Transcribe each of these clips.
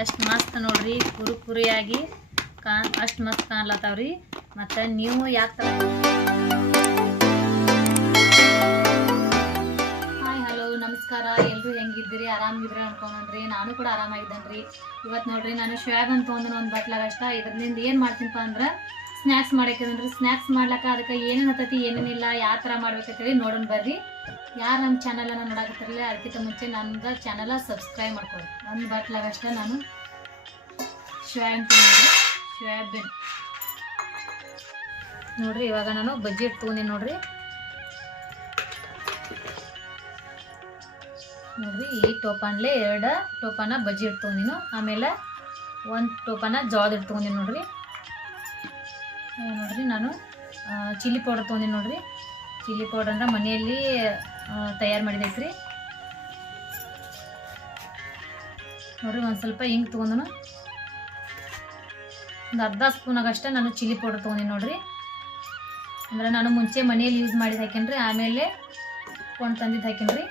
ಎಷ್ಟು ಮಸ್ತ್ ನೋಡ್ರಿ, ಕುರು ಕುರಿಯಾಗಿ ಕಾಣ್, ಅಷ್ಟು ಮಸ್ತ್ ಕಾಣ್ಲತ್ತಾವ್ರಿ. ಮತ್ತು ನೀವು ಯಾಕೆ ತರ ಹಾಯ್ ಹಲೋ ನಮಸ್ಕಾರ. ಎಲ್ಲರೂ ಹೆಂಗಿದ್ದೀರಿ? ಆರಾಮಿದ್ರಿ ಅನ್ಕೊಂಡ್ರಿ ನಾನು ಕೂಡ ಆರಾಮಾಗಿದ್ದೇನೆ ಇವತ್ತು ನೋಡ್ರಿ, ನಾನು ಅಂತ ತೊಗೊಂಡು ಒಂದು ಬಟ್ಲಾಗ ಅಷ್ಟ ಇದ್ರಿಂದ ಏನು ಮಾಡ್ತೀನಪ್ಪ ಅಂದ್ರೆ ಸ್ನ್ಯಾಕ್ಸ್ ಮಾಡಕ್ಕೆ ಸ್ನ್ಯಾಕ್ಸ್ ಮಾಡ್ಲಾಕ ಅದಕ್ಕೆ ಏನೇನು ಹತ್ತೈತಿ, ಏನೇನಿಲ್ಲ, ಯಾವ ಥರ ಮಾಡ್ಬೇಕಂತೇಳಿ ನೋಡೋಣ ಬರ್ರಿ. ಯಾರು ನಮ್ಮ ಚಾನಲನ್ನು ನೋಡಕತ್ತಿರಲ್ಲ ಅದಕ್ಕಿಂತ ಮುಂಚೆ ನನ್ನ ಚಾನಲ ಸಬ್ಸ್ಕ್ರೈಬ್ ಮಾಡ್ಕೊಳ್ಳಿ ಒಂದು ಬಟ್ಲಾಗ ಅಷ್ಟ ನಾನು ತೊಗೊಂಡ್ರಿ ಶ್ವಾಬಿನ್ ನೋಡ್ರಿ, ಇವಾಗ ನಾನು ಬಜ್ಜಿ ಇಟ್ಕೊಂಡಿನಿ ನೋಡ್ರಿ. ನೋಡ್ರಿ, ಈ ಟೋಪನ್ಲೆ ಎರಡು ಟೋಪನ ಬಜ್ಜಿ ಇಟ್ಟು ತೊಗೊಂಡಿನು. ಆಮೇಲೆ ಒಂದು ಟೋಪನ ಜೋಳದ ಇಟ್ಕೊಂಡಿನಿ ನೋಡ್ರಿ. ನೋಡ್ರಿ ನಾನು ಚಿಲ್ಲಿ ಪೌಡರ್ ತೊಗೊಂಡಿನಿ ನೋಡ್ರಿ. ಚಿಲ್ಲಿ ಪೌಡರ್ ಅಂದ್ರೆ ಮನೆಯಲ್ಲಿ ತಯಾರು ಮಾಡಿದೈತ್ರಿ. ನೋಡ್ರಿ, ಒಂದು ಸ್ವಲ್ಪ ಹಿಂಗೆ ತೊಗೊಂಡನು. ಒಂದು ಅರ್ಧ ಸ್ಪೂನಾಗಷ್ಟೇ ನಾನು ಚಿಲ್ಲಿ ಪೌಡರ್ ತೊಗೊಂಡಿನಿ ನೋಡ್ರಿ. ಅಂದ್ರೆ ನಾನು ಮುಂಚೆ ಮನೆಯಲ್ಲಿ ಯೂಸ್ ಮಾಡಿದ್ದು ಹಾಕೇನ್ರಿ ಆಮೇಲೆ ಕೊಂಡು ತಂದಿದ್ದು ಹಾಕೇನ್ರಿ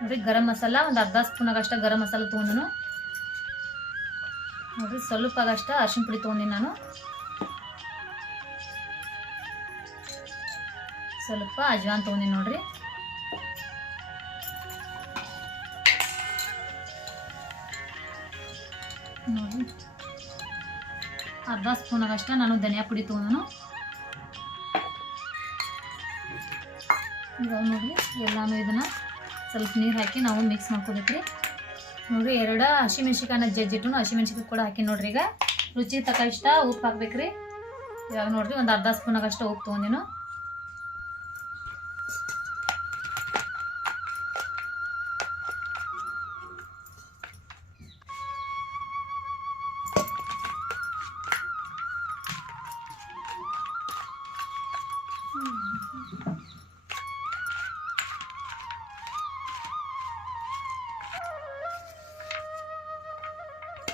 ನೋಡ್ರಿ, ಗರಂ ಮಸಾಲ, ಒಂದು ಅರ್ಧ ಸ್ಪೂನಾಗಷ್ಟ ಗರಂ ಮಸಾಲ ತೊಗೊಂಡನು. ನೋಡ್ರಿ ಸ್ವಲ್ಪ ಆಗಷ್ಟ ಅರ್ಶಿನ ಪುಡಿ ತೊಗೊಂಡಿನಿ ನಾನು. ಸ್ವಲ್ಪ ಅಜ್ವಾನ್ ತೊಗೊಂಡಿನಿ ನೋಡ್ರಿ. ನೋಡಿ ಅರ್ಧ ಸ್ಪೂನ್ ಆಗಷ್ಟ ನಾನು ಧನಿಯಾ ಪುಡಿ ತೊಗೊಂಡು ನೋಡ್ರಿ, ಎಲ್ಲಾನು ಇದನ್ನ ಸ್ವಲ್ಪ ನೀರು ಹಾಕಿ ನಾವು ಮಿಕ್ಸ್ ಮಾಡ್ಕೋಬೇಕ್ರಿ. ನೋಡ್ರಿ, ಎರಡು ಹಸಿಮೆಣ್ಸಿಕಾಯನ್ನ ಜಜ್ಜಿಟ್ಟು ಹಸಿಮೆಣ್ಸಿಕಾಯಿ ಕೂಡ ಹಾಕಿ ನೋಡ್ರಿ ಈಗ. ರುಚಿಗೆ ತಕ್ಕ ಇಷ್ಟ ಉಪ್ಪು ಹಾಕ್ಬೇಕ್ರಿ. ಇವಾಗ ನೋಡ್ರಿ, ಒಂದು ಅರ್ಧ ಸ್ಪೂನ್ ಅಷ್ಟ ಉಪ್ಪು ತೊಗೊಂಡಿನು.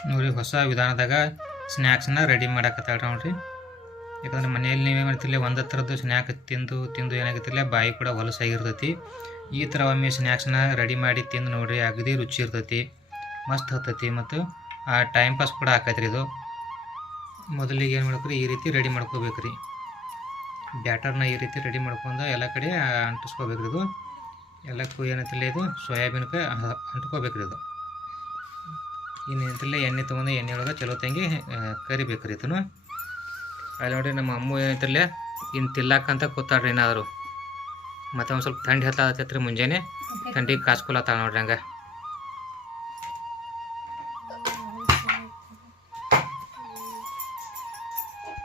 ನೋಡ್ರಿ ಹೊಸ ವಿಧಾನದಾಗ ಸ್ನ್ಯಾಕ್ಸನ್ನ ರೆಡಿ ಮಾಡಕತ್ತಾಳ ನೋಡ್ರಿ. ಯಾಕಂದ್ರೆ ಮನೆಯಲ್ಲಿ ನೀವೇ ಮಾಡ್ತಿರ್ಲಿ ಒಂದೇ ಥರದ್ದು ಸ್ನ್ಯಾಕ್ ತಿಂದು ತಿಂದು ಏನಾಗತ್ತಿಲ್ಲ ಬಾಯಿ ಕೂಡ ಹೊಲಸಾಗಿರ್ತೈತಿ ಈ ಥರ ಒಮ್ಮೆ ಸ್ನ್ಯಾಕ್ಸ್ನ ರೆಡಿ ಮಾಡಿ ತಿಂದು ನೋಡ್ರಿ, ಅಗದಿ ರುಚಿ ಇರ್ತೈತಿ, ಮಸ್ತ್ ಹತ್ತೈತಿ. ಮತ್ತು ಆ ಟೈಮ್ ಪಾಸ್ ಕೂಡ ಆಕೈತ್ರಿ ಇದು. ಮೊದಲಿಗೆ ಏನು ಮಾಡ್ಬೇಕು ಈ ರೀತಿ ರೆಡಿ ಮಾಡ್ಕೋಬೇಕ್ರಿ. ಬ್ಯಾಟರ್ನ ಈ ರೀತಿ ರೆಡಿ ಮಾಡ್ಕೊಂಡು ಎಲ್ಲ ಕಡೆ ಅಂಟಿಸ್ಕೋಬೇಕ್ರಿ ಇದು. ಎಲ್ಲಕ್ಕೂ ಏನಂತಲೇ ಇದು? ಸೋಯಾಬೀನ್ಗೆ ಅಂಟ್ಕೋಬೇಕ್ರಿ ಇದು. ಇನ್ನೇನಂತಲೇ ಎಣ್ಣೆ ತೊಗೊಂಡು ಎಣ್ಣೆ ಒಳಗೆ ಚಲೋ ತಂಗಿ ಕರಿಬೇಕ್ರಿ ಇದನ್ನು. ಅಲ್ಲಿ ನೋಡಿರಿ ನಮ್ಮ ಅಮ್ಮ ಏನಂತಲೇ ಇನ್ನು ತಿಲ್ಲಾಕಂತ ಕೂತಾಳ್ರಿ ಏನಾದರೂ. ಮತ್ತು ಒಂದು ಸ್ವಲ್ಪ ಥಂಡಿ ಹತ್ತೈತ್ರಿ ಮುಂಜಾನೆ. ಥಂಡಿಗೆ ಕಾಸ್ಕೊಲತ್ತಾಳ ನೋಡ್ರಿ ಹಂಗೆ.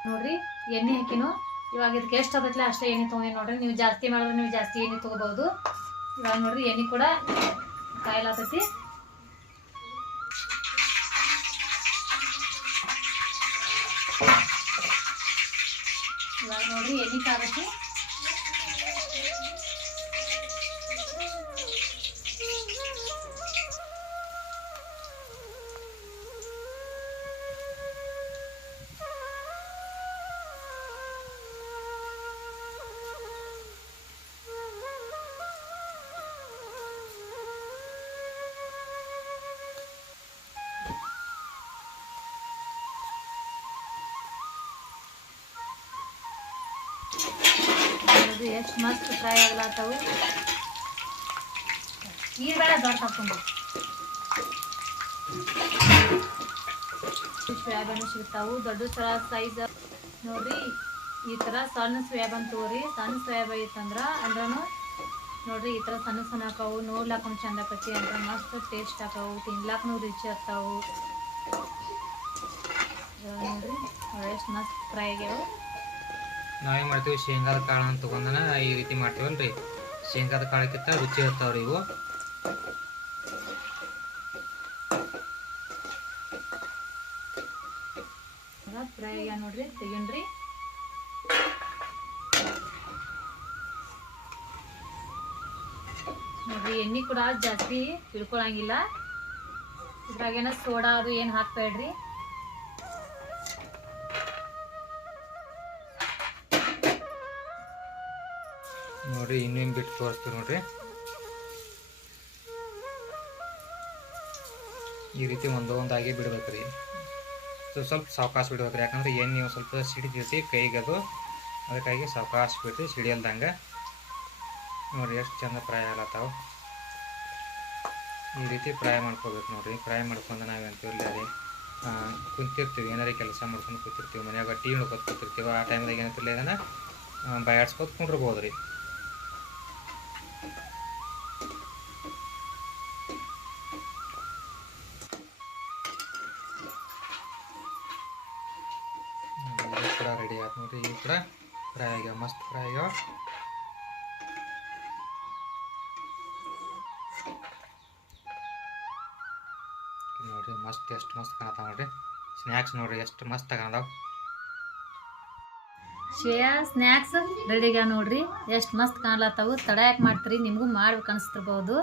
ನೋಡ್ರಿ, ಎಣ್ಣೆ ಹಾಕಿನು? ಇವಾಗ ಇದಕ್ಕೆ ಎಷ್ಟು ಆಗತ್ತಲ್ಲ ಅಷ್ಟೇ ಎಣ್ಣೆ ತೊಗೊಂಡಿ ನೋಡ್ರಿ. ನೀವು ಜಾಸ್ತಿ ಮಾಡಿದ್ರೆ ನೀವು ಜಾಸ್ತಿ ಎಣ್ಣೆ ತೊಗೋಬಹುದು. ಇವಾಗ ನೋಡ್ರಿ ಎಣ್ಣೆ ಕೂಡ ಕಾಯಿಲಾತೈತಿ. ಇವಾಗ ನೋಡ್ರಿ ಎಣ್ಣೆ ಕಾಗತಿ ನೋಡ್ರಿ ಎಷ್ಟು ಮಸ್ತ್ ಫ್ರೈ ಆಗ್ಲಾತಾವು. ಈ ಬೇಡ ದೊಡ್ಡ ಹಾಕೊಂಡು ಸೋಯಾಬೀನ್ ಸಿಗ್ತಾವು. ದೊಡ್ಡ ಸರ ಸೈಜ್ ನೋಡ್ರಿ, ಈ ಥರ ಸಣ್ಣ ಸೋಯಾಬೀನ್ ತಗೋರಿ ಸಣ್ಣ ಸೋಯಾಬೀನ್ ಇತ್ತಂದ್ರೆ ಅಂದ್ರೂ ನೋಡ್ರಿ, ಈ ಥರ ಸಣ್ಣ ಸಣ್ಣ ಹಾಕಾವು. ನೋಡ್ಲಾಕೊಂಡು ಚಂದ ಆಕತಿ ಅಂದ್ರೆ ಮಸ್ತ್ ಟೇಸ್ಟ್ ಹಾಕಾವು ತಿನ್ಲಾಕನು ರುಚಿ ಆಗ್ತಾವು. ನೋಡ್ರಿ ಎಷ್ಟು ಮಸ್ತ್ ಫ್ರೈ ಆಗ್ಯಾವ. ನಾವೇನು ಮಾಡ್ತೀವಿ? ಶೇಂಗಾದ ಕಾಳನ್ನು ತೊಗೊಂಡನ ಈ ರೀತಿ ಮಾಡ್ತೀವಲ್ರಿ ಶೇಂಗಾದ ಕಾಳಕ್ಕಿಂತ ರುಚಿ ಇರ್ತಾವ್ರಿ ಇವು. ನೋಡ್ರಿ ಎಣ್ಣೆ ಕೂಡ ಜಾಸ್ತಿ ತಿಳ್ಕೊಳಂಗಿಲ್ಲ ಇದ್ರಾಗೇನ ಸೋಡಾ ಅದು ಏನು ಹಾಕ್ಬೇಡ್ರಿ. ನೋಡ್ರಿ, ಇನ್ನೇನು ಬಿಟ್ಟು ತೋರಿಸ್ತೀವಿ ನೋಡ್ರಿ. ಈ ರೀತಿ ಒಂದೊಂದಾಗಿ ಬಿಡ್ಬೇಕ್ರಿ. ಸೊ, ಸ್ವಲ್ಪ ಸಾವಕಾಶ ಬಿಡ್ಬೇಕ್ರಿ, ಯಾಕಂದ್ರೆ ಏನು ನೀವು ಸ್ವಲ್ಪ ಸಿಡಿತೈತಿ ಕೈಗೆ ಅದು ಅದಕ್ಕಾಗಿ ಸಾವಕಾಶ ಬಿಡ್ರಿ ಸಿಡಿಯಲ್ದಂಗೆ ನೋಡಿರಿ, ಎಷ್ಟು ಚಂದ ಪ್ರಾಯ ಆಗ್ಲತ್ತಾವ. ಈ ರೀತಿ ಫ್ರೈ ಮಾಡ್ಕೋಬೇಕು ನೋಡಿರಿ ಫ್ರೈ ಮಾಡ್ಕೊಂಡು ನಾವು ಇಲ್ಲ ರೀ ಕುಂತಿರ್ತೀವಿ, ಏನಾರೇ ಕೆಲಸ ಮಾಡ್ಕೊಂಡು ಕೂತಿರ್ತೀವಿ, ಮನೆಯಾಗ ಟೀ ನೋಡ್ಕೊತ ಕೂತಿರ್ತೀವಿ, ಆ ಟೈಮ್ದಾಗ ಏನಂತಿಲ್ಲ ಇದನ್ನು ಬಯಾಡ್ಸ್ಕೊತ ಕುಂಡಿರ್ಬೋದು ರೀ ಕೂಡ ರೆಡಿ ಆಯ್ತು ನೋಡ್ರಿ. ಇವು ಕೂಡ ಫ್ರೈ ಆಗ್ಯಾವ, ಮಸ್ತ್ ಫ್ರೈ ಆಗ್ಯಾವ. ನೋಡ್ರಿ, ಮಸ್ತ್ ಎಷ್ಟು ಮಸ್ತ್ ಕಾಣತಾವ ನೋಡ್ರಿ. ಸ್ನ್ಯಾಕ್ಸ್ ನೋಡ್ರಿ, ಎಷ್ಟು ಮಸ್ತ್ ಕಾಣದಾವ. ಶ್ರೇಯಾ ಸ್ನ್ಯಾಕ್ಸ್ ರೆಡಿಗ ನೋಡ್ರಿ. ಎಷ್ಟು ಮಸ್ತ್ ಕಾಣ್ಲತ್ತಾವು. ತಡ ಯಾಕೆ ಮಾಡ್ತೀರಿ, ನಿಮಗೂ ಮಾಡ್ಬೇಕು ಅನಿಸ್ತಿರ್ಬೋದು.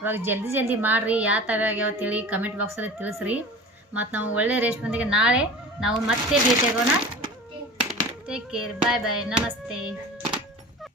ಇವಾಗ ಜಲ್ದಿ ಜಲ್ದಿ ಮಾಡ್ರಿ ಯಾವ ಥರ ಆಗ್ಯಾವ ತಿಳಿ ಕಮೆಂಟ್ ಬಾಕ್ಸಲ್ಲಿ ತಿಳಿಸ್ರಿ. ಮತ್ತು ನಾವು ಒಳ್ಳೆ ರೆಸ್ಟೋರೆಂಟಿಗೆ ನಾಳೆ ನಾವು ಮತ್ತೆ ಭೇಟಿ ಆಗೋಣ. ಟೇಕ್ ಕೇರ್ ಬಾಯ್ ಬಾಯ್ ನಮಸ್ತೆ